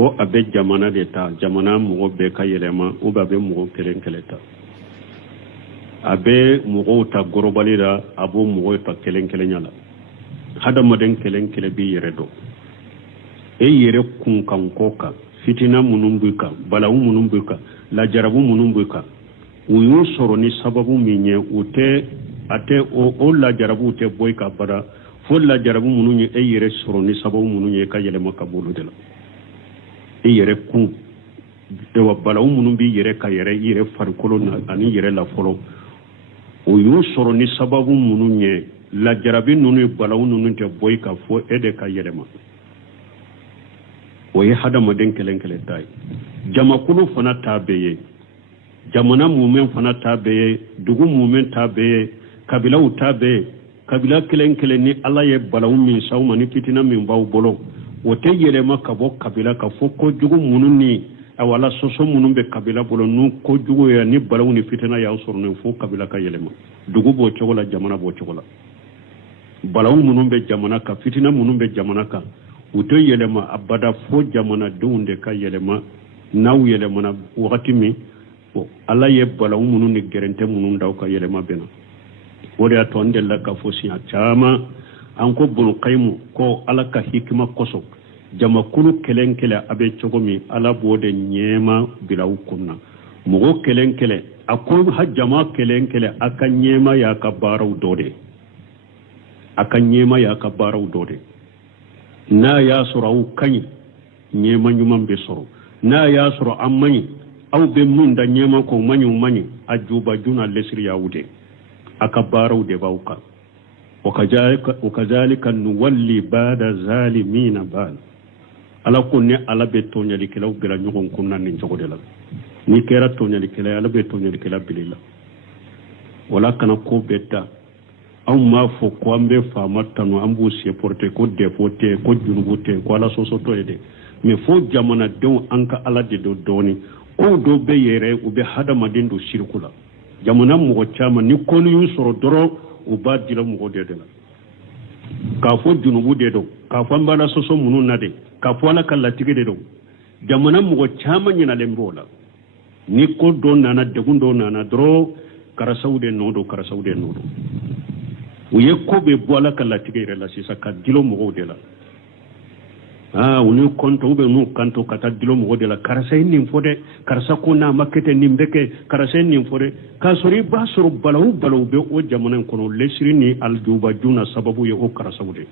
ko abe jamana de ta jamana mɔgɔ bɛɛ ka yɛlɛma ou bien a bɛ mɔgɔ kelen kelen ta a bɛ mɔgɔw ta gɔrɔbali la a b'o mɔgɔw ta kelen kelenya la hadamaden kelen kelen b'i yɛrɛ dɔn e yɛrɛ kunkanko kan fitina minnu b'i kan balawu minnu b'i kan lajarabu minnu b'i kan u y'o sɔrɔ ni sababu min ye o lajarabu tɛ bɔ i ka bara fo lajarabu minnu ye e yɛrɛ sɔrɔ ni sababu minnu ye ka yɛlɛma ka bolo de la e yɛrɛ kun balawu minnu b'i yɛrɛ ka yɛrɛ farikolo ani yɛrɛ la fɔlɔ o y'o sɔrɔ ni sababu minnu ye lajarabi ninnu ye balawu ninnu tɛ bɔ i ka fo e de ka yɛlɛma o ye hadamaden kelen kelen ta ye jamakulu fana ta bɛɛ ye jamana mumɛn fana ta bɛɛ ye dugu mumɛn ta bɛɛ ye kabilaw ta bɛɛ ye kabila kelen kelen ni ala ye balawu min s'aw ma ni fitina min b'aw bolo o tɛ yɛlɛma ka bɔ kabila ka fɔ kojugu minnu ni wala sɔsɔ minnu bɛ kabila bolo n'u kojugu ye ni balawu ni fitina y'aw sɔrɔ nin fo kabila ka yɛlɛma dugu b'o cogo la jamana b'o cogo la balawu minnu bɛ jamana kan fitina minnu bɛ jamana kan u tɛ yɛlɛma abada fo jamanadenw de ka yɛlɛma n'aw yɛlɛmana wagati min ala ye balawu minnu ni gɛrɛntɛ minnu d'aw ka yɛlɛma bɛna o de y'a to an delila ka fɔ siɲɛ caman an ko Ibnu Qayyim ko ala ka hikima kosɔn jamakulu kelen kelen a bɛ cogo min ala b'o de ɲɛma bila aw kunna mɔgɔ kelen kelen a ko jama kelen kelen a ka ɲɛma y'a ka baaraw dɔ de a ka ɲɛma y'a ka baaraw dɔ de n'a y'a sɔrɔ aw ka ɲi ɲɛma ɲuman bɛ sɔrɔ n'a y'a sɔrɔ an man ɲi aw bɛ mun da ɲɛma ko man ɲi a juba juna lesiri y'aw de a ka baaraw de b'aw kan وكذلك نولي بعد ظالمين بعد ala ko ne ala bɛ tɔɲalikɛlaw bila ɲɔgɔn kunna nin cogo de la ni kɛra tɔɲalikɛla ala bɛ tɔɲalikɛla bila la wala kana ko bɛɛ ta anw m'a fɔ ko an bɛ faama tanu an b'u supporter ko defo tɛ ko junubu tɛ ko ala sɔsɔtɔ ye dɛ mais fo jamanadenw an ka ala de don dɔɔni kow dɔw bɛ yɛrɛ u bɛ hadamaden don siriku la jamana mɔgɔ caman ni kɔni y'u sɔrɔ dɔrɔn u b'a dila mɔgɔ de la k'a fɔ junubu de don k'a fɔ an b'a la sɔsɔ minnu na de k'a fɔ ala ka latigi de don jamana mɔgɔ caman ɲinalen b'o la ni ko dɔ nana degun dɔ nana dɔrɔn karasaw de nɔ don u ye ko bɛ bɔ ala ka latigi yɛrɛ la sisan ka dilo mɔgɔw de la u ni kɔntɔ u bɛ n'u kanto ka taa dilo mɔgɔ de la karisa ye nin fɔ dɛ karisa ko n'a ma kɛ ten nin bɛ kɛ karisa ye nin fɔ dɛ k'a sɔrɔ i b'a sɔrɔ balawu bɛ o jamana in kɔnɔ lesiri ni alijubaju na sababu ye o karasaw de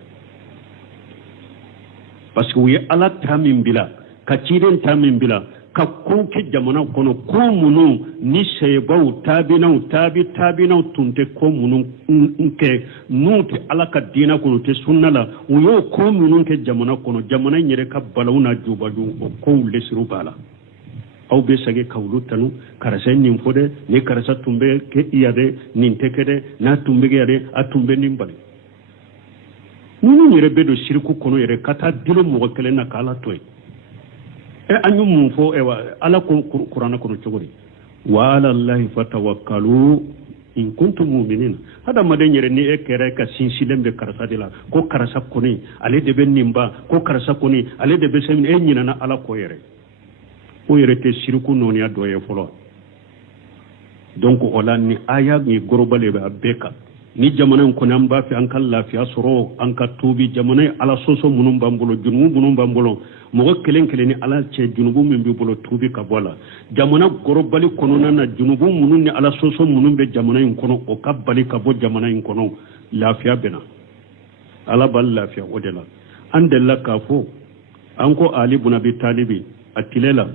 parce que u ye ala ta min bila ka ciden ta min bila ka kow kɛ jamana kɔnɔ ko minnu ni sɛbaw taabinaw tun tɛ ko minnu kɛ n'u tɛ ala ka diinɛ kɔnɔ tɛ sunna la u y'o ko minnu kɛ jamana kɔnɔ jamana in yɛrɛ ka balawu na jubaju o kow lesiriw b'a la aw bɛ segin ka olu tanu karisa nin fɔ dɛ ni karisa tun bɛ kɛ i ya dɛ nin tɛ kɛ dɛ n'a tun bɛ kɛ dɛ a tun bɛ nin bali ninnu yɛrɛ bɛ don siriku kɔnɔ yɛrɛ ka taa dilo mɔgɔ kelen na k'ala to yen an y'u mun fɔ ala ko kuranɛ kɔnɔ cogo di wa ala allahi fatawakkalu in kuntum mu'minin hadamaden yɛrɛ ni e kɛra ka sinsilen bɛ karisa de la ko karisa kɔni ale de bɛ nin ba ko karisa kɔni ale de bɛ sɛbɛn e ɲinana ala kɔ yɛrɛ o yɛrɛ tɛ siriku nɔniya dɔ ye fɔlɔ donc o la ni aya ni gorobale bɛ a bɛɛ kan ni jamana in kɔni an b'a fɛ an ka lafiya sɔrɔ an ka tuubi jamana in ala sɔsɔ minnu b'an bolo junubu minnu b'an bolo mɔgɔ kelen kelen ni ala cɛ junubu min b'i bolo tuubi ka bɔ la jamana gɔrɔbali kɔnɔna na junubu minnu ni ala sɔsɔ minnu bɛ jamana in kɔnɔ o ka bali ka bɔ jamana in kɔnɔ lafiya bɛ na ala b'a lafiya o de la an delila k'a fɔ an ko ali bun abi talibi a tile la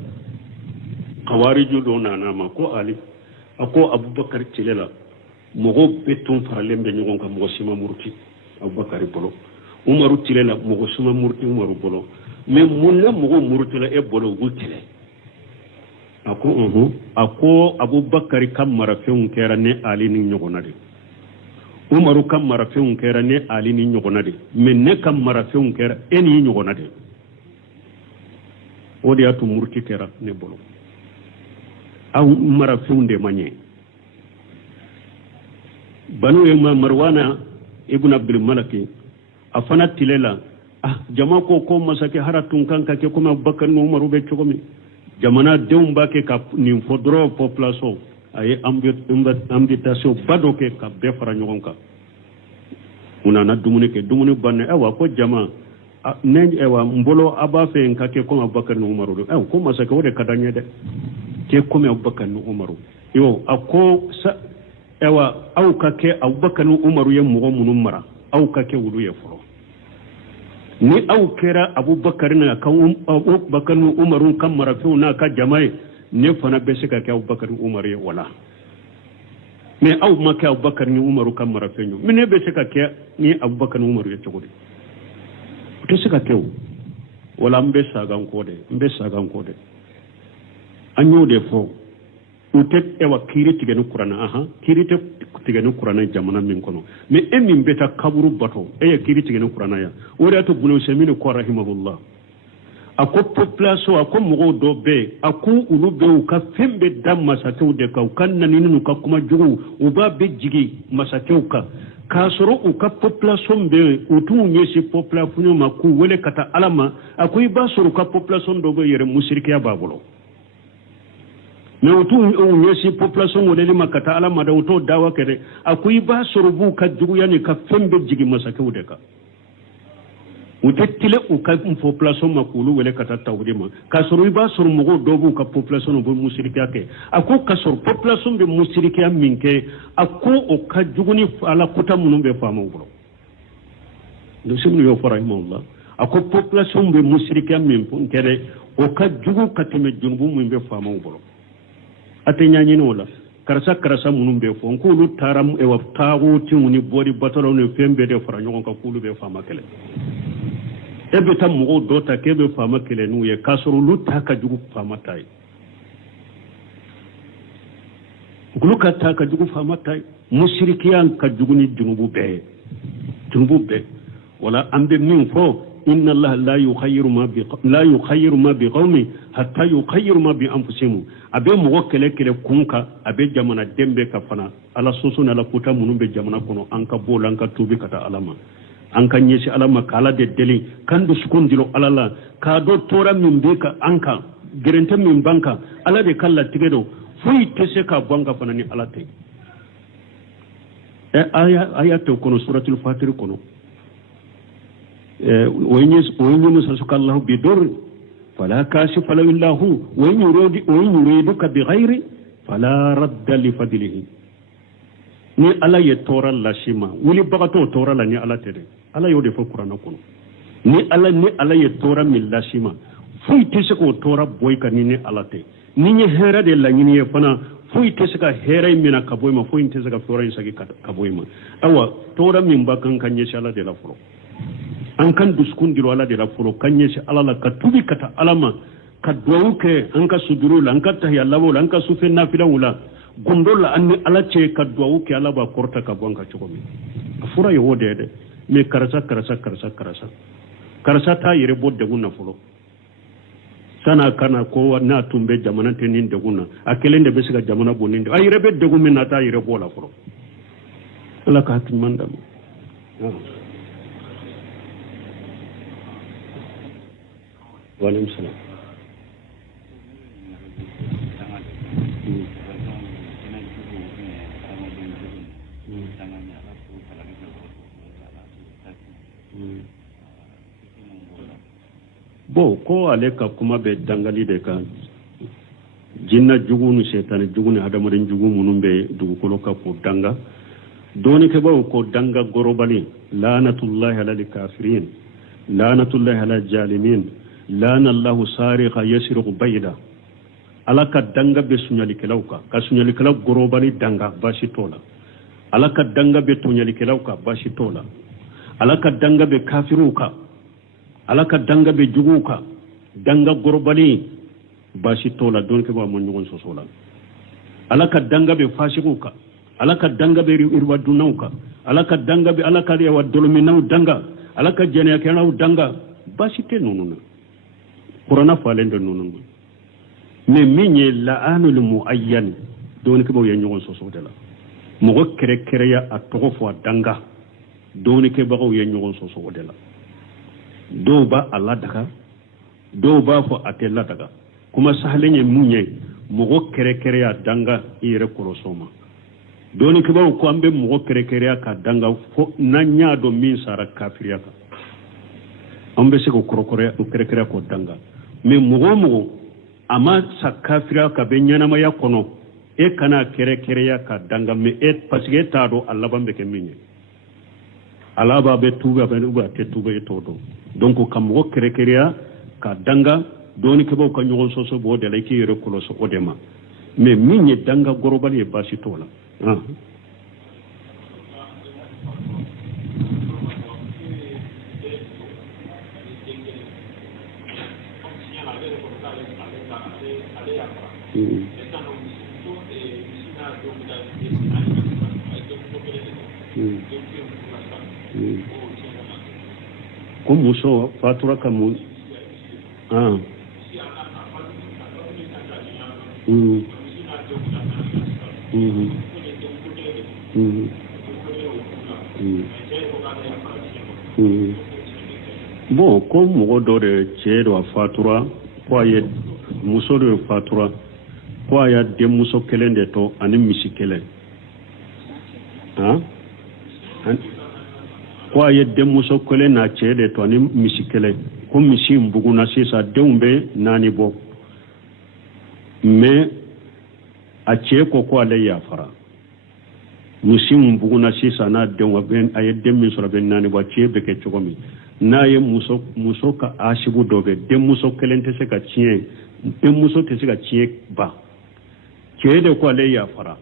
kawariju dɔ nana ma ko ali a ko abubakar tile la mɔgɔw bɛɛ tun faralen bɛ ɲɔgɔn kan mɔgɔ si ma muruti abubakari bolo umaru tile la mɔgɔ si ma muruti umaru bolo mais mun na mɔgɔw murutila e bolo u b'u tile a ko abubakari ka marafɛnw kɛra ne ali ni ɲɔgɔnna de umaru ka marafɛnw kɛra ne ali ni ɲɔgɔnna de mais ne ka marafɛnw kɛra e ni ɲɔgɔnna de o de y'a to muruti kɛra ne bolo aw marafɛnw de ma ɲɛ banu ye marwana ibn abdul malaki a fana tile la jama ko masake haratun kanka ke kuma Abubakar ni Umaru be cogomi jamana denw b'a kɛ ka nin fɔ dɔrɔn population a ye invitation ba dɔ kɛ ka bɛɛ fara ɲɔgɔn kan u nana dumuni kɛ dumuni bannen ko jama n bolo a b'a fɛ n ka kɛ comme Abubakar ni Umaru ko masakɛ o de ka d'an ye dɛ kɛ comme Abubakar ni Umaru a ko aw ka kɛ Abubakar ni Umaru ye mɔgɔ minnu mara aw ka kɛ olu ye fɔlɔ ni aw kɛra Abubakar n'a ka Abubakar ni Umaru ka marafɛnw n'a ka jama ye ne fana bɛ se ka kɛ Abubakar ni Umaru ye wala mais aw ma kɛ Abubakar ni Umaru ka marafɛn ye mais ne bɛ se ka kɛ ni Abubakar ni Umaru ye cogo di o tɛ se ka kɛ o wala n bɛ sagan kɔ dɛ an y'o de fɔ u tɛ kiiri tigɛ ni kuranna kiiri tɛ tigɛ ni kuranna jamana min kɔnɔ mais e min bɛ taa kaburu bato e ye kiiri tigɛ ni kuranna ya o de y'a to Bunu Usɛmini ko rahimahullah a ko population a ko mɔgɔw dɔ bɛ yen a ko olu bɛ u ka fɛn bɛɛ da masakɛw de kan u ka nanini n'u ka kuma juguw u b'a bɛ jigin masakɛw kan k'a sɔrɔ u ka population bɛ yen u t'u ɲɛsin population ma k'u wele ka taa Ala ma a ko i b'a sɔrɔ u ka population dɔ bɛ yɛrɛ musirikiya b'a bolo mais u t'u ɲɛsin population weleli ma ka taa Ala ma dɛ u t'o dawa kɛ dɛ a ko i b'a sɔrɔ b'u ka juguya ni ka fɛn bɛɛ jigin masakɛw de kan u tɛ tile u ka population ma k'olu wele ka taa tawhid ma k'a sɔrɔ i b'a sɔrɔ mɔgɔw dɔw b'u ka population bɛ musirikiya kɛ a ko k'a sɔrɔ population bɛ musirikiya min kɛ a ko o ka jugu ni Ala kota minnu bɛ faamaw bolo Usɛmini y'o fɔ rahimahullah a ko population bɛ musirikiya min kɛ dɛ o ka jugu ka tɛmɛ junubu min bɛ faamaw bolo a tɛ ɲaɲini o la karasa minnu bɛ fɔ k'olu taara taagutinw ni bɔdi batalaw ni fɛn bɛɛ de fara ɲɔgɔn kan k'olu bɛ faama kɛlɛ e bɛ taa mɔgɔw dɔ ta k'e bɛ faama kɛlɛ n'u ye k'a sɔrɔ olu ta ka jugu faama ta ye olu ka ta ka jugu faama ta ye musirikiya ka jugu ni junubu bɛɛ wala an bɛ min fɔ inna Allah la yukhayyiru ma bi qawmin hatta yukhayyiru ma bi anfusihim a bɛ mɔgɔ kɛlɛ kun kan a bɛ jamana den bɛɛ ka fana Ala soso n'Ala kota minnu bɛ jamana kɔnɔ an ka bɔ o la an ka tuubi ka taa Ala ma an ka ɲɛsin Ala ma ka Ala de deli kan dusukun dilo Ala la k'a dɔn tɔɔrɔ min bɛ ka an kan gɛrɛntɛ min b'an kan Ala de ka latigɛ don foyi tɛ se ka bɔ an kan fana ni Ala tɛ aya tɛ o kɔnɔ suratul Fatir kɔnɔ وإن يمسسك الله بضر فلا كاشف له إلا هو وإن يريدك بغير فلا رد لفضله ni Ala ye tɔɔrɔ lase ma wilibagatɔ tɔɔrɔ la ni Ala tɛ dɛ Ala y'o de fɔ kuranɛ kɔnɔ ni Ala ye tɔɔrɔ min lase ma foyi tɛ se k'o tɔɔrɔ bɔ i kan ni Ala tɛ ni ye hɛrɛ de laɲini ye fana foyi tɛ se ka hɛrɛ in minɛ ka bɔ i ma foyi tɛ se ka tɔɔrɔ in segin ka bɔ i ma awa tɔɔrɔ min ba kan ka ɲɛsin Ala de la fɔlɔ an kan dusukun dilo Ala de la fɔlɔ ka ɲɛsin Ala la ka tubi ka taa Ala ma ka duwawu kɛ an ka sujuru la an ka tahiya labanw la an ka sufɛ nafilaw la gundo la an ni Ala cɛ ka duwawu kɛ Ala b'a kɔrɔta ka bɔ an ka cogo min a fɔra ye o de ye dɛ mais karisa t'a yɛrɛ bɔ degun na fɔlɔ sana kana ko n'a tun bɛ jamana tɛ nin degun na a kelen de bɛ se ka jamana bɔ nin degun a yɛrɛ bɛ degun min na t'a yɛrɛ bɔ la fɔlɔ Ala ka hakiliman d'a ma Waalaikum salam. Bon ko ale ka kuma bɛ dangali de kan jinna jugu ni setani jugu ni hadamaden jugu minnu bɛ dugukolo kan k'o danga dɔɔnikɛbaw ko danga gorobali laanatullahi ala kafirin laanatullahi ala jalimin laana Allahu sariqa yasriqu bayda Ala ka danga bɛ sunyalikɛlaw kan ka sunyalikɛlaw gorobali danga basi t'o la Ala ka danga bɛ tunyalikɛlaw kan basi t'o la Ala ka danga bɛ kafiruw kan Ala ka danga bɛ juguw kan danga gorobali basi t'o la dɔɔnikɛbaw ma ɲɔgɔn sɔsɔ la Ala ka danga bɛ fasiqu kan Ala ka danga bɛ irwadunaw kan Ala ka danga bɛ Ala ka yawa dolominaw danga Ala ka jɛnɛyakɛlaw danga basi tɛ ninnu na Kurana falen de ninnu mais min ye la'anul muayyan dɔɔnikɛbaw ye ɲɔgɔn sɔsɔ de la mɔgɔ kɛrɛkɛrɛya a tɔgɔ fɔ a danga dɔɔnikɛbagaw ye ɲɔgɔn sɔsɔ de la dɔw b'a a ladaga dɔw b'a fɔ a tɛ ladaga kuma sahalen ye mun ye mɔgɔ kɛrɛkɛrɛya danga i yɛrɛ kɔlɔsɔ ma dɔɔnikɛbaw ko an bɛ mɔgɔ kɛrɛkɛrɛya ka danga fo n'an y'a dɔn min sara kafiriya kan an bɛ se k'o kɛrɛkɛrɛya k'o danga mais mɔgɔ o mɔgɔ a ma sa kafiriya ka bɛ ɲɛnamaya kɔnɔ e kana kɛrɛkɛrɛya ka danga mais parce que e t'a dɔn a laban bɛ kɛ min ye a laban bɛ tuuba a tɛ tuuba e t'o dɔn donc ka mɔgɔ kɛrɛkɛrɛya ka danga dɔɔnikɛbaw ka ɲɔgɔn sɔsɔ b'o de la i k'i yɛrɛ kɔlɔsi o de ma mais min ye danga gɔrɔbali ye baasi t'o la ko muso fatura ka mun bon ko mɔgɔ dɔ de cɛ dɔ a fatura ko a ye muso dɔ fatura ko a y'a denmuso kelen de to ani misi kelen ko a ye denmuso kelen n'a cɛ de to ani misi kelen ko misi in buguna sisan denw bɛ 4 bɔ mais a cɛ ko ale yafara misi in buguna sisan n'a denw a ye den min sɔrɔ a bɛ 4 bɔ a cɛ bɛ kɛ cogo min n'a ye muso ka asibu dɔ bɛ denmuso kelen tɛ se ka tiɲɛ denmuso tɛ se ka tiɲɛ ba cɛ de ko ale yafara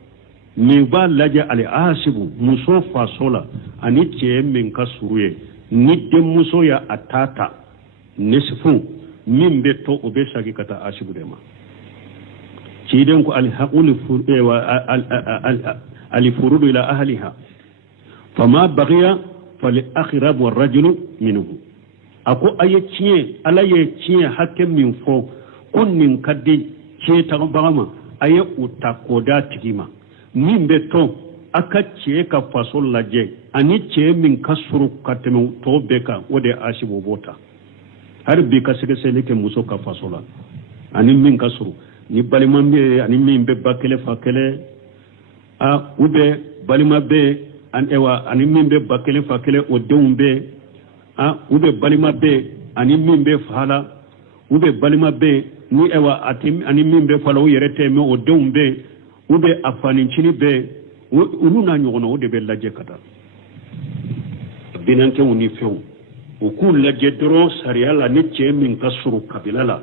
min b'a lajɛ ale asibu muso faso la ani cɛ min ka suru ye ni denmuso ya a ta nisfu min bɛ to o bɛ sagi ka taa asibu de ma ciden ko alifurudu ila ahliha fama baqiya fali akhrabu rajulu minhu ako aye tiɲɛ ala ye tiɲɛ hakɛ min fɔ ko nin ka di tiɲɛ tagabaga ma aye u ta k'o d'a tigi ma min bɛ to a ka cɛ ka faso lajɛ ani cɛ min ka suru ka tɛmɛ tɔw bɛɛ kan o de ye asibu b'o ta hali bi ka sɛgɛsɛgɛli kɛ muso ka faso la ani min ka suru ni balima bɛ ani min bɛ ba kelen fa kelen u bɛ balima bɛ ani min bɛ ba kelen fa kelen o denw bɛ u bɛ balima bɛ ani min bɛ fa la u bɛ balima bɛ ni ani min bɛ fa la o yɛrɛ tɛ mais o denw bɛ u bɛ a fanicini bɛ olu n'a ɲɔgɔnna o de bɛ lajɛ ka taa binantew ni fɛnw u k'u lajɛ dɔrɔn sariya la ni cɛ min ka suru kabila la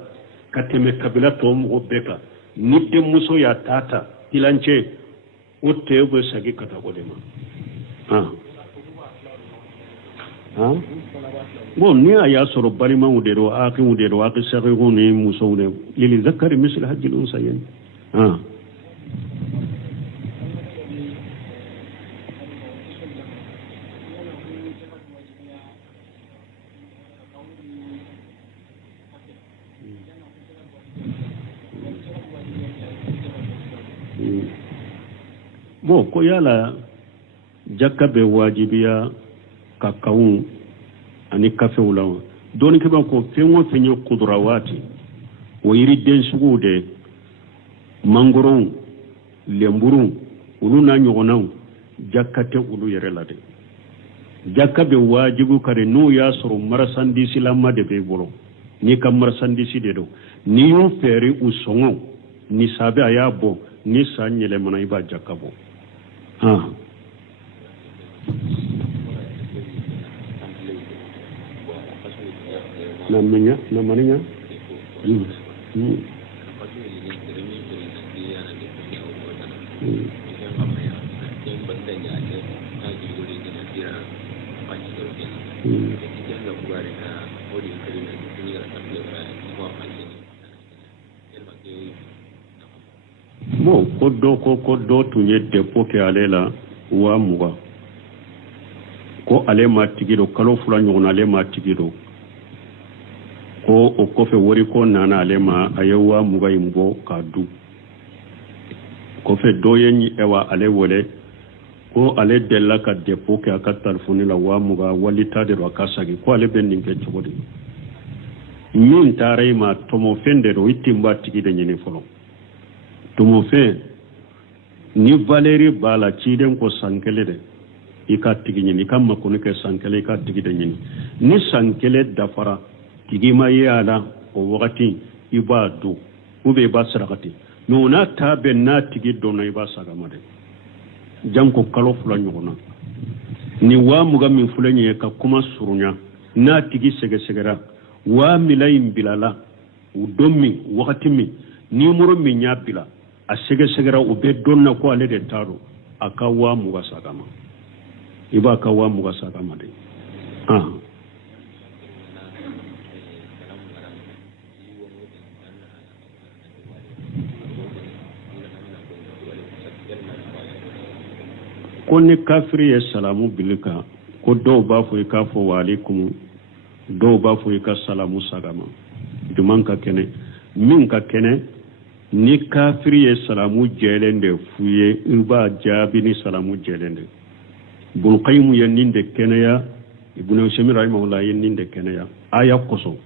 ka tɛmɛ kabila tɔw mɔgɔ bɛɛ kan ni denmuso y'a ta tilancɛ o tɛ bɛ sagi ka taa o de ma bon ni a y'a sɔrɔ balimaw de don akiw de don akisagiw ni musow de lili zakari misli hajjil unsayayn bon ko yala jakka bɛ wajibiya ka kawun ani kafew la dɔɔni kɛ b'a ko fɛn o fɛn ye kudura waati o yiriden suguw de mangorow lenburuw olu n'a ɲɔgɔnnaw jakka tɛ olu yɛrɛ la dɛ jakka bɛ wajibu kare n'o y'a sɔrɔ marasandisi lama de b'i bolo n'i ka marasandisi de don n'i y'u fɛɛri u sɔngɔ ni sabe a y'a bɔ ni san yɛlɛmana i b'a jakka bɔ na maninya bon ko dɔ tun ye dépôt kɛ ale la 20,000 ko ale ma tigi don kalo 2 ɲɔgɔn ale ma tigi don ko o kɔfɛ wari ko nana ale ma a ye 20,000 in bɔ k'a dun kɔfɛ dɔ ye ale wele ko ale della ka depo ke aka telefoni la wa muga walita de ro kasagi ko ale ben ninke chobodi min tare ma tomo fende ro itimba tigi de nyini folo tomo fe ni valeri bala ciden ko sankele de ika tigi nyini kam makunu ke sankele ka tigi de nyini ni sankele dafara tigi ma yala o wakati ibadu ube ba sarakati no na tabe na tigi dona iba sagamade janko kalo fula nyogona ni wa muga min fulenye ka kuma surunya na tigi sege segera wa milayin bilala udommi wakati mi ni muro min ya bila a sege segera ube donna ko ale de taro aka wa muga sagama iba ka wa muga sagama de ko ni kafiri ye salamu bilika ko dɔw b'a fɔ i k'a fɔ wa alaikum dɔw b'a fɔ i ka salamu sagama juman ka kɛnɛ min ka kɛnɛ ni kafiri ye salamu jɛlen de f'u ye i b'a jaabi ni salamu jɛlen de Ibn Qayyim ye nin de kɛnɛya Ibn Usaymin rahimahullah ye nin de kɛnɛya aya kosɔn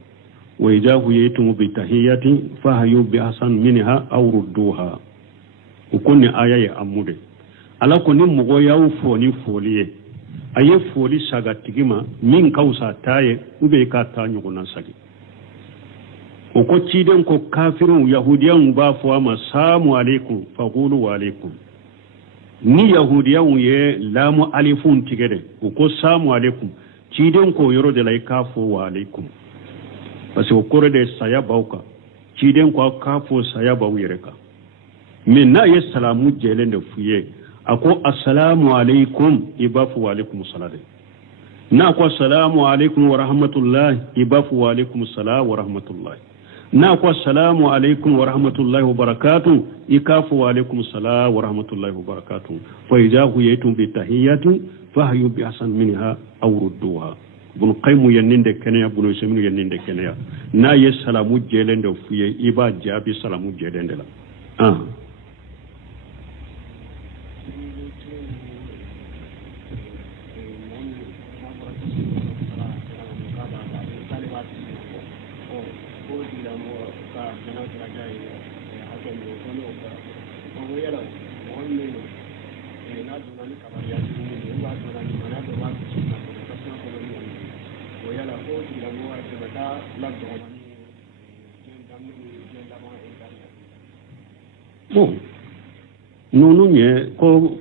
wa idha huyitum bi tahiyatin fahyu bi ahsan minha aw rudduha o ko ni aya ye amude ala ko ni mɔgɔ y'aw fɔ ni foli ye a ye foli saga tigi ma min ka wusa t'a ye i k'a ta ɲɔgɔnna sagi o ko ciden ko kafirinw yahudiyanw b'a fɔ a ma salamu alaikum faqulu wa alaikum ni yahudiyanw ye lamu alifun tigɛ dɛ o ko salamu alaikum ciden ko yɔrɔ de la i k'a fɔ wa alaikum parce que o kɔrɔ de saya b'aw kan ciden ko k'a fɔ saya b'aw yɛrɛ kan mais n'a ye salamu jɛlen de f'u ye ako assalamu alaikum ibafu wa alaikum salam na ko assalamu alaikum wa rahmatullahi ibafu wa alaikum salam wa rahmatullahi na ko assalamu alaikum wa rahmatullahi wa barakatuh ikafu wa alaikum salam wa rahmatullahi wa barakatuh fa idha huyitum bi tahiyatin fahyu bi ahsan minha aw rudduha Ibn Qayyim yenninde kenya Ibn Usaymin yenninde kenya na ye salamu jelende fuye iba jabi salamu jelende la bon nunu nye ko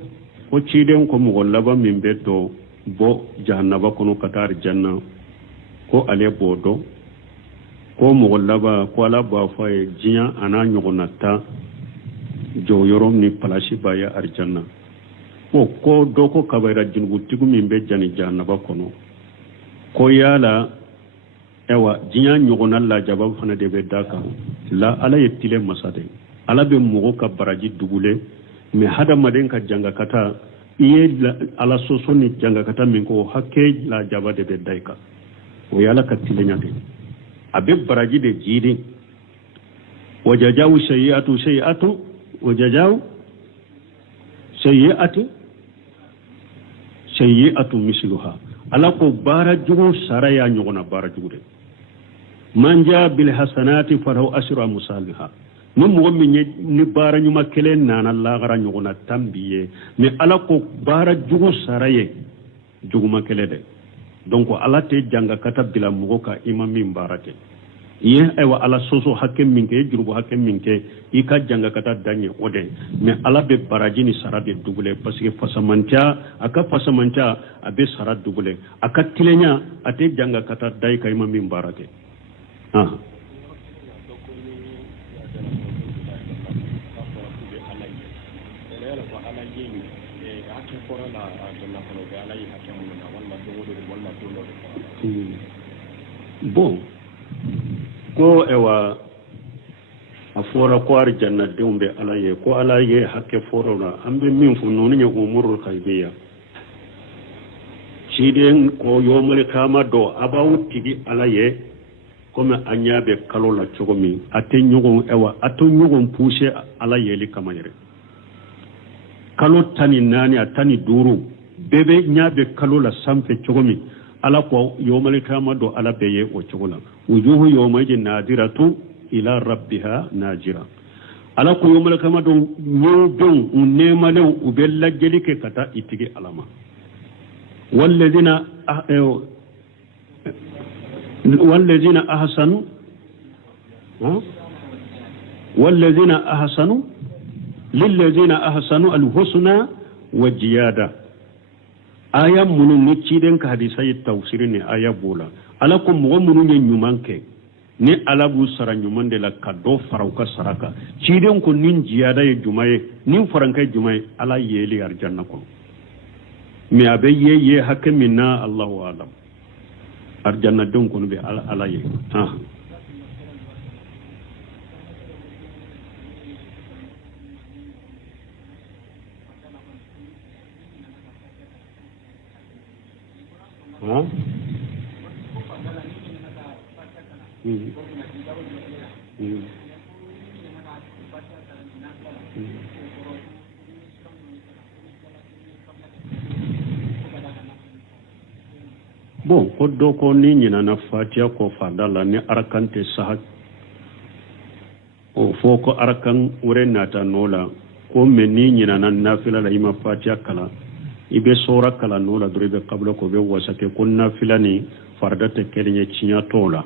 ciden ko mo laba min beto bo jahannaba kono katar janna ko ale bodo ko mo laba ko ala ba fa e jiya ana nyonata jo yorom ni palashi baya arjanna ko do ko kabira jingu tigu min be jani jahannaba kono ko yala ewa jiya nyogona la jabab fana de be daka la ala yetile masade ala be mogo ka baraji dugule me hada maden ka janga kata iye ala soso ni janga kata min ko hakke la jaba de be daika o yala ka tilenya de abe baraji de jidi wajajaw shay'atu wajajaw shay'atu misluha ala ko bara jugo saraya nyogona bara jugude manja bil hasanati falahu ashru musalliha ni mo ni bara nyuma kelen nana la gara nyogona tambiye ni ala ko bara jugo saraye juguma kelede donc ala te janga kata bila mo ka imami barake ye aywa ala soso hakke minke jurugo hakke minke ika janga kata danye ode mais ala be baraji ni sarabe dugule parce que fasamanta abe sara dugule aka tilenya ate janga kata dai ka imami barake bon ko ewa afora ko arjanna dembe alaye ko alaye hakke forona ambe min fu non nya umurul khaybiya ciden ko yomale kama do abawu tigi alaye comme anyabe kalola chogomi ate nyugo ewa ato nyugo pushe alaye li kamayere kalo tani nani a tani duru bebe nyabe kalo la samfe chogomi ala ko yawmal kiyama do ala beye o chogola wujuhu yawma nadiratu ila rabbiha najira ala ko yawmal kiyama do nyodon unema le ubella gelike kata itige alama والذين أحسنوا للذين أحسنوا الحسنى والزيادة آية منو نتشيدن كحديثة التوسيرين آية بولا ألاكم مغمنو نيومانك ni alabu sara nyuman de la kado farauka saraka chiden ko nin jiyada ye jumaye nin faranka jumaye ala yeli arjanna ko mi abe ye hakke minna Allahu alam arjanna don ko be ala ye bon ko do ko ni nyina na fatiha ko fadala ni arakante sahat o foko arakan wure nata nola ko men ni nyina na nafila la ima fatiha kala ibe sura kala nola duribe qabla ko be wasake ko nafila ni fardate kelnya cinya tola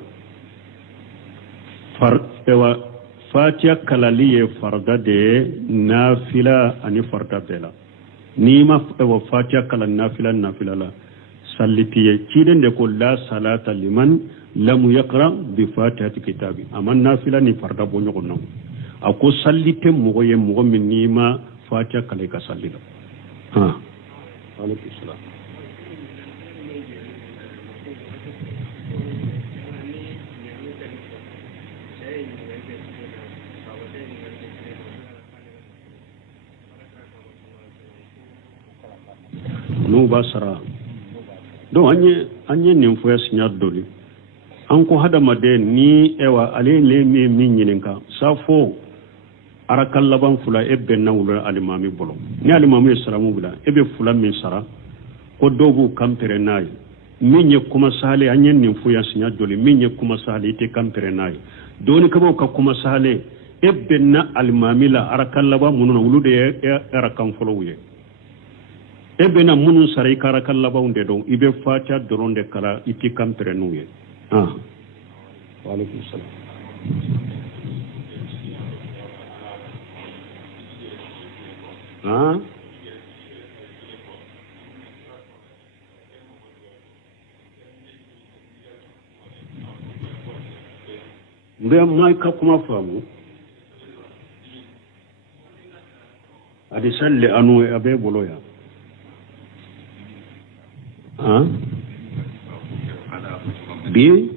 ewa fatiha kala liye farda de nafila ani farda bela ni ma ewa fatiha kala nafila la sallitiye ciden de ko la salata liman lam yaqra bi fatihati kitabi aman nafila ni farda bo nyoko non ako sallite mo ye mo min ni ma fatiha kala ka sallida alaykum salam no basara do anye nin foya sinya doli an ko hada made ni ewa ale le mi min yininka safo arakal laban fula ebbe nawul alimami bolo ni alimami salamu bila ebe fula min sara ko dogu kampere nay min ye kuma sale anye nin foya sinya doli min ye kuma sale ite kampere nay doni kabo ka kuma sale ebbe na alimami la arakal laban mununa wulude arakan folo wuye ebe na munu sarai kara kallaba unde don ibe fatiha doronde kala iti kampere nuye wa alaikum salam mbe mai ka kuma famu adi salle anu abe boloya bi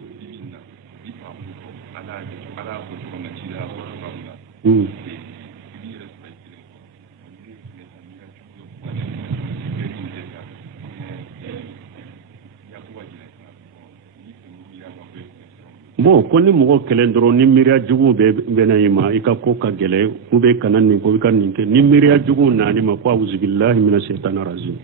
bon ko ni mogo kelen doro ni miriya jugu be benayima ika ko ka gele ube kanan ni ko kan ni ni miriya jugu nani ma ko auzu billahi minash shaitanir rajim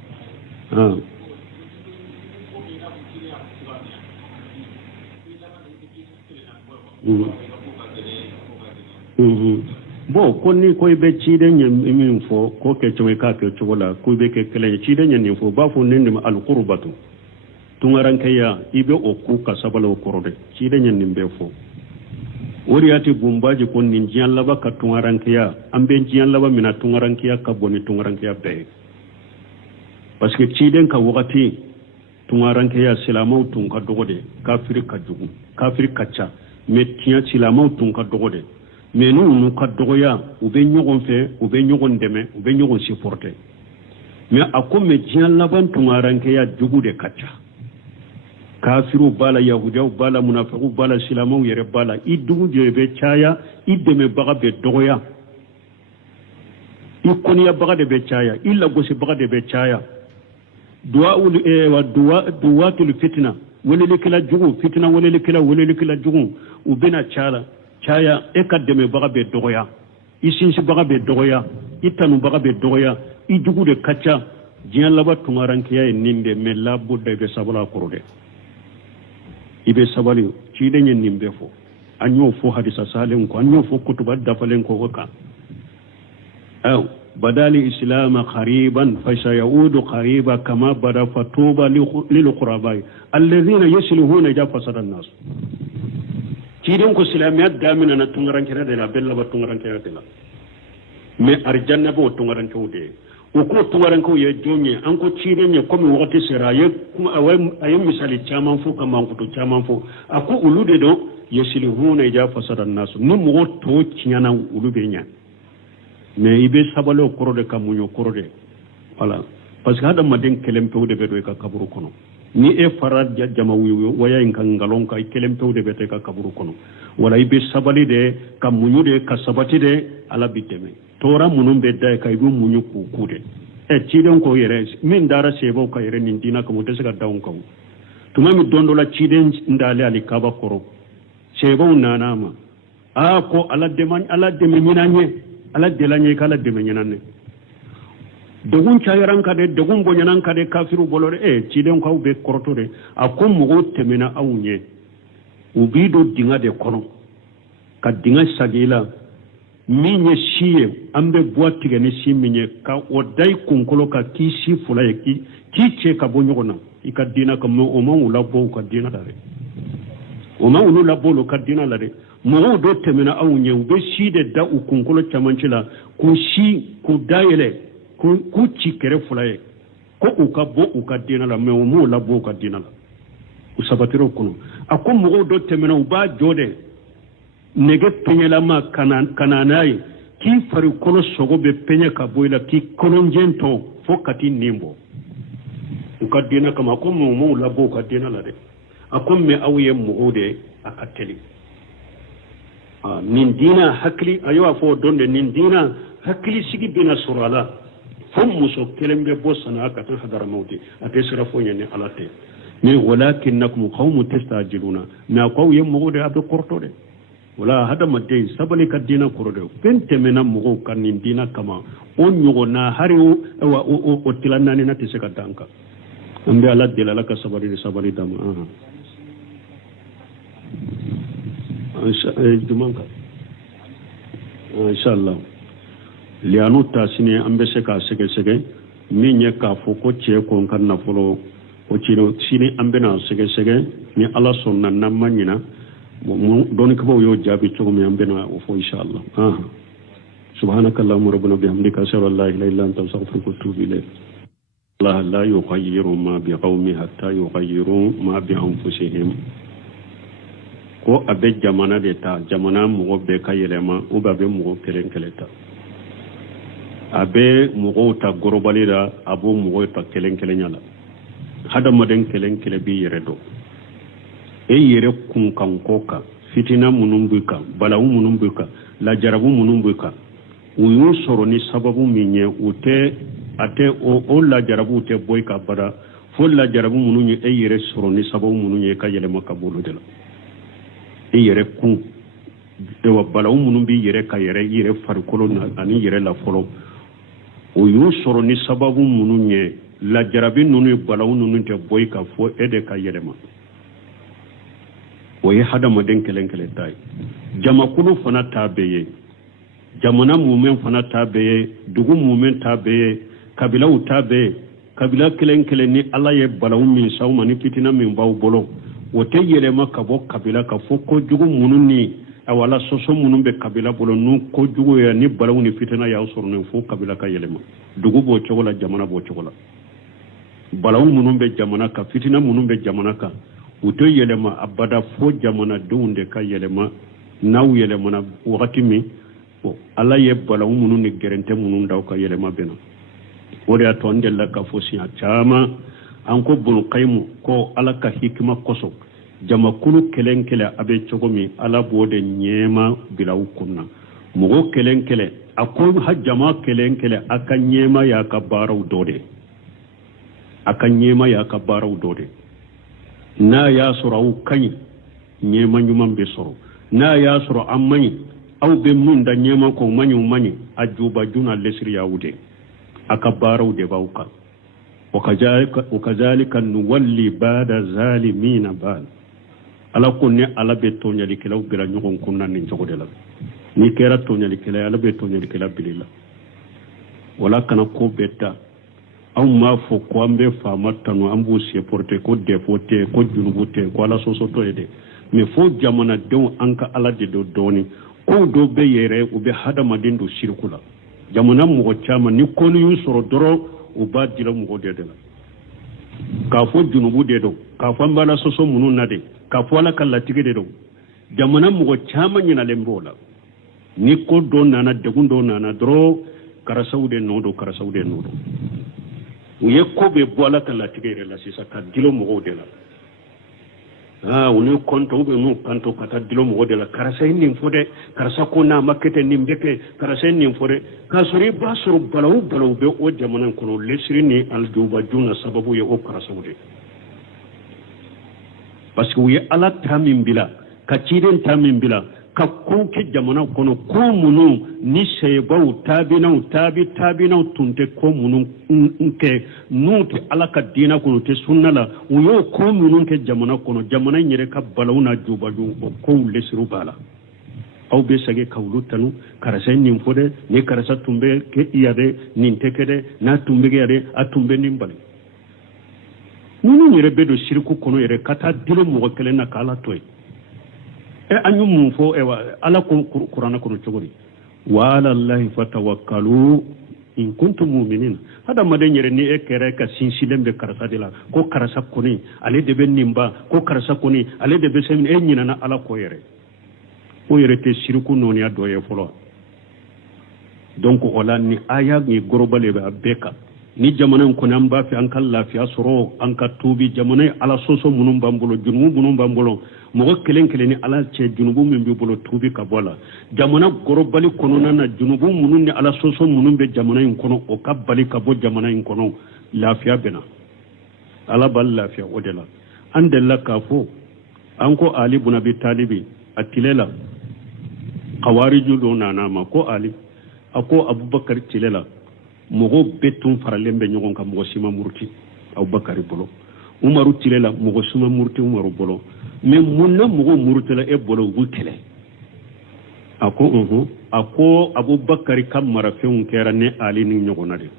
bon ko ni ko be cide min fo ko ke cewe ka ke chola ko be ke kele cide nyen fo ba fo nende ma al qurbatu tungaranke ya ibe o ku ka sabala o korode cide nyen nimbe fo woriati bumbaji ko nin jian laba ka tungaranke ya ambe jian laba mina tungaranke ya ka boni tungaranke ya be parce que cide ka wakati tungaranke ya silamau tun ka dogode kafir ka jugu kafir ka cha metiya silamau tun ka dogode mais nous ka dogoya ou be ñogon fe ou be ñogon deme ou be ñogon supporter mais akome jian laban tungaranke ya jugu de kacha kafiru bala yahudiya bala munafiqu bala silamau yere bala idugu de be chaya ideme baga be dogoya ikoniya baga de be chaya illa gosi baga de be chaya du'aul wa du'atul fitna wala kila jugu fitna wala kila jugu ubena chala chaya ekademe baga be dogoya isinsi baga be dogoya itanu baga be dogoya ijugu de kacha jiyan laba tungarankiya ninde me labudda ibe sabala korode ibe sabali cide nyen nimbe fo anyo fo hadisa salen ko anyo fo kutuba dafalen ko waka aw badali islam qariban fa sayaudu qariba kama bada fatuba lil qurabai alladhina yasluhuna jafasada nas ciden ko islamiyat damina na tungarankiya de la bella ba tungarankiya de la me arjanna bo tungarankiya de ko tungaran ko ye jonye an ko cire ne ko mi wakati siraye kuma ayi misali chaman fo kama ko to chaman fo ako ulude do yesilihuna ja fasada nasu ni mo to cinyana ulube nya me ibe sabalo korode kamunyo korode wala parce que hada maden kelempe de be do ka kaburu kono ni e farad jama waya in kan ngalon ka kelempe de be te ka kaburu kono wala ibe sabali de kamunyo de kasabati de ala biteme tora munun be dai kai bu munyu kukude ciden ko yere min dara sebo ka yere nin dina ko mutese ka dawon ko tuma mi dondo la ciden ndale ali kaba koro sebo nanama a ko ala de minanye ala de lanye kala de minanye dogun chayaran ka de dogun bonyanan ka de kafiru bolore ciden ko be korotore akom mugo temena awunye ubido dinga de kono ka dinga sagila minye shiye ambe boati ga ni shiminye ka odai kunkolo ka kishi fulaye ki che ka bonyogona ikadina ka mo oman ulabo ka dina dare oman ulu labo lo ka dina lare mo do temena awunye ube shide da ukunkolo chamanchila ku shi ku dayele ku chikere fulaye ko ukabo ukadina la mo mo labo ka dina la usabatiro kuno akom mo do temena uba jode nege penyela ma kananayi ki fari kono sogo be penya ka boyla ki kononjento fo kati nimbo ukadina kama ko mo labo kadina la de akom me awye muode akateli nin dina hakli ayo fo donde nin dina hakli sigi bina surala fo muso kelembe bosana akata hadara mawdi atesira fo nyane alate ni walakinnakum qaumun tastajiluna ma qawye muode abe kortode wala hada madde sabali ka dina korode pente mena mugo kan nin dina kama on nyugo na hari o tilanani na tese ka danka ambe ala delala ka sabali dama inshallah lianu tasini ambe se ka sege minye ka foko che ko kan na folo o chino sini ambe na sege ni ala sonna na manyina don ko yo jabi to mi ambena o fo inshallah subhanakallahumma rabbana bihamdika ashhadu an la ilaha illa anta astaghfiruka wa atubu ilayk la la yughayyiru ma bi qaumin hatta yughayyiru ma bi anfusihim ko abe jamana de ta jamana mo be kayelema o ba be mo kelen keleta abe mo ta gorobalira abo mo ta kelen kelenyala hada maden kelen kele bi yeredo yere kun kan koka fitina munun buka balawu munun buka la jarabu munun buka uyu soro ni sababu minye ute ate o la jarabu te boyka bara fo la jarabu munun yere soro ni sababu munun ka yele makabulu de la yere kun de wa balawu munun bi yere ka yere farkolo na ani yere la folo uyu soro ni sababu munun la jarabi nunu balawu nunu te boyka fo ede ka yele ma oye hada maden kelen tay jama kulu fana tabeye jamana mumen fana tabeye dugu mumen tabeye kabila utabe kabila kelen ni ala ye balawu min sawma ni fitina min baw bolo wote yele makabo kabila ka foko dugu mununi awala soso munun be kabila bolo nu ko dugu ya ni balawu ni fitina ya usurne fo kabila ka yele ma dugu bo chogola jamana bo chogola balawu munun be jamana ka fitina munun be jamana ka uto yelema abada fo jamana dunde ka yelema naw yelema na wakati mi ala ye balawu munun ni gerente munun daw ka yelema bena wori atonde la ka fo siya chama anko bul qaymu ko ala ka hikma koso jama kulu kelen abe chogomi ala bode nyema bilaw kunna mugo kelen akon ha jama kelen aka nyema ya ka baraw dode na ya soro kanyi nyema nyumam be soro na ya soro amani aw be mun da nyema ko manyu ajuba juna lesri ya wude akabarau de bauka wakazalika nuwalli bada zalimina bal ala kunne ala be tonyali kelaw bila nyogon kunna ni jogode la ni kera tonyali kelaw ala be tonyali kelaw bilila wala kana ko betta aw ma fo ko ambe fama tanu ambu se porte ko defote ko junubute ko ala soso to ede me fo jamana dew anka ala de do doni ko do be yere u be hadama dindo shirkula jamana mo chama ni ko ni soro doro u ba dila mo de la ka fo junubu de do ka fo mbala soso munu nade ka fo ala kala tige de do jamana mo chama nyina lembola ni ko do nana de gundo nana doro karasaude nodo uye ko be bola kala tige la sisa ka dilo mo de la uni konto be no kanto kata dilo mo de la karasa ni fode karasa ko na makete ni mbeke karasa ni fode kasuri basuru balaw be o jamana kono lesri ni aljuba juna sababu ye o karasaude parce que uye ala tamin bila ka ciden tamin bila ka kunke jamana kono ko munu ni sebaw tabinaw tunte ko munu nke nuti ala ka dina kono te sunnala uyo ko munu ke jamana kono jamana nyere ka balawna jubaju ko lesru bala aw be sage kawlu tanu karasa nin fode ni karasa tumbe ke iyade nin tekede na tumbe ke yade atumbe nin bali nunu nyere bedo shirku kono yere kata dilo mo kele na kala toy anyu mun fo ala qur'ana kono chogori wa ala allahi fatawakkalu in kuntum mu'minin hada madenyere ni kere ka sinsilembe karasa dila ko karasa koni ale de ben nimba ko karasa koni ale de be semin nyina na ala ko yere o yere te shirku noni ado ye folo donc wala ni aya ni gorobale be abeka ni jamana ko namba fi an kala fi asro an ka tubi jamana ala soso munum bambulo junubu munum bambulo mo kelen ni ala che junubu min bi bolo tubi ka bola jamana gorobali kono na junubu munun ni ala soso munum be jamana in kono o ka bali ka bo jamana in kono lafiya bena ala bal lafiya odela andella ka fo anko ali ibn abi talibi atilela qawariju do nana ma ko ali ako abubakar tilela mogo betum faralembe nyogon ka mogo sima murti abubakar bolo umaru tilela mogo sima murti umaru bolo mais munna mogo murtela e bolo wukele ako abubakar kam marafeun kera ne ali ni nyogona de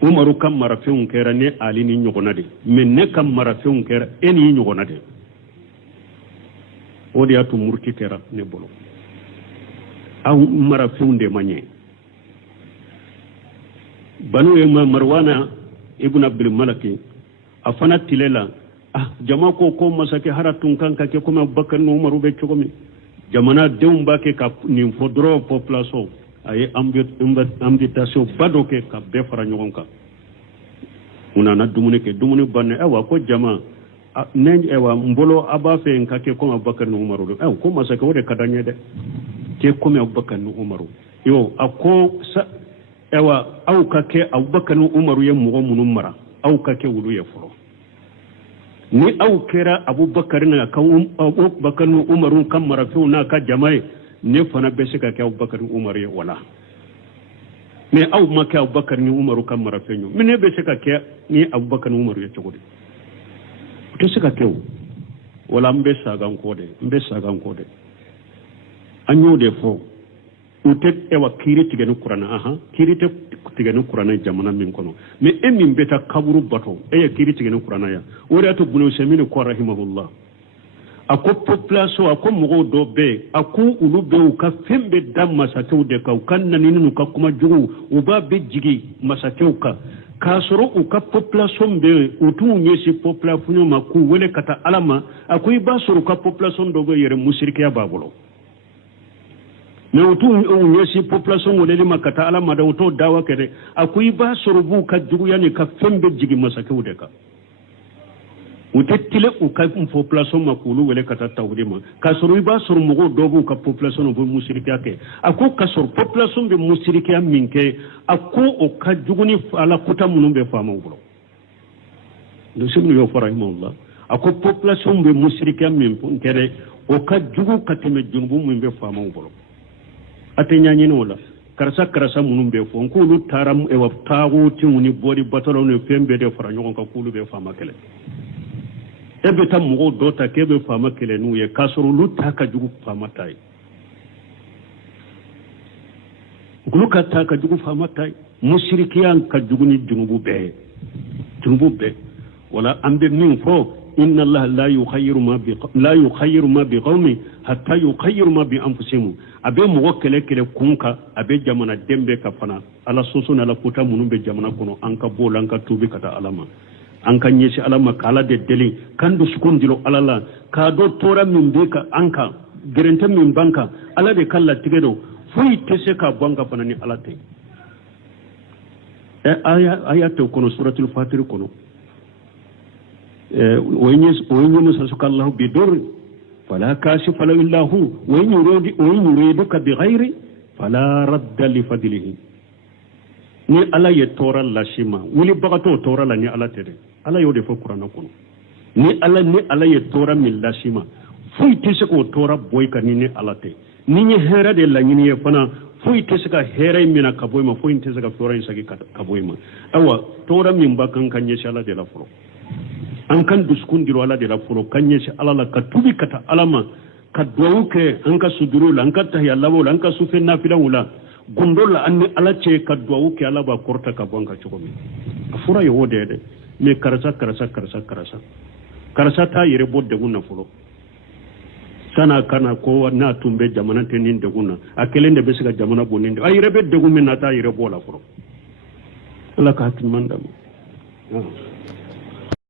umaru kam marafeun kera ne ali ni nyogona de mais ne kam marafeun kera eni nyogona de odi atu murti kera ne bolo aw marafeun de manye banu yema marwana ibn abdul malaki afana tilela jama ko masake haratun kanka ke kuma bakar no umaru be chogomi jamana deum bake ka ni fodro population ay invitation bado ke ka be fara nyogonka unana dumune banne ewa ko jama nen ewa mbolo aba fe nkake kuma bakar no umaru ko masake wode kadanye de ke kuma bakar no umaru yo ako sa ewa au kake abubakar umaru ya mugo munun mara au kake wulu ya furo ni au kera abubakar na kan abubakar umaru kan marafiu na ka jama'i ne fana be shi kake abubakar umaru ya wala me au maka abubakar ni umaru kan marafiu me ne be shi kake ni abubakar umaru ya tugudi to shi kake wala mbe sagan kode anyo de fo utet ewa kiri tigenu kurana kiri tigenu kurana jamana min kono me emin beta kaburu bato kiri tigenu kurana ya wori ato bunu semini ko rahimahullah ako population ako mogo do be ako ulu be ka fembe dam masatew de ka kan naninu ka kuma jugu uba be jigi masatew ka kasoro uka population be utu nyesi population ma ku wele kata alama ako iba soro ka population do go yere musirike ya babolo mais utu nyesi population wole makata ala mada uto dawa kere akuyi ba sorubu ka jugu yani ka fembe jigi masake udeka utetile uka population makulu wele kata tawdima ka soru ba soru mugo dobu ka population bo musiriki yake ako ka soru population be musiriki minke ako o ka juguni ala kuta munumbe fama ubulo do sibnu yo farahimullah ako population be musiriki minke o ka jugu kateme junbu mumbe fama ubulo atenya nyino la karasa munum be fo kulu taram e wa tawu tiwni bodi batalo ne fembe de fara nyon ka kulu be fama kele ebe tam mo do ta kebe fama kele nu ye kasoro lu ta ka jugu fama tay gulu ka ta ka jugu fama tay mushrikiyan ka jugu ni junubu be wala ambe min fo inna allah la yukhayyiru ma bi qawmi hatta yukhayyiru ma bi anfusihim abe mo kele kunka abe jamana dembe ka fana ala soso na la puta munum be jamana kono anka bolan ka tubi kata alama anka nyesi alama kala de deli kandu sukundiro alala ka do tora min be ka anka gerente min banka ala de kala tigedo fuyi tese ka banka fana ni alate aya to kono suratul fatir kono وإن يمسسك الله بضر فلا كاشف له إلا هو وإن يريدك بغير فلا رد لفضله ni ala ye tora la shima wuli bagato tora la ni ala tere ala yo de fo qur'an ko ni ala ye tora min la shima fuy tese ko tora boy ka ni ala te ni hera de la ni ye fana fuy tese ka hera mina ka boy ma fuy tese ka flora sagi ka boy ma awa tora min bakan kan ye shala de la fro an kan duskundiro ala de la furo kanye shi ala la ka tubi kata alama ka duwuke an ka suduro la an ka tahya labo la an ka sufe nafila wula gundo la an ala ce ka duwuke ala ba korta ka bonka chokomi afura yo de me karasa ta yere bodde gunna furo sana kana ko na tumbe jamana tenin de gunna akelende be siga jamana boninde ay rebe de gunna ta yere bola furo ala ka hatin mandam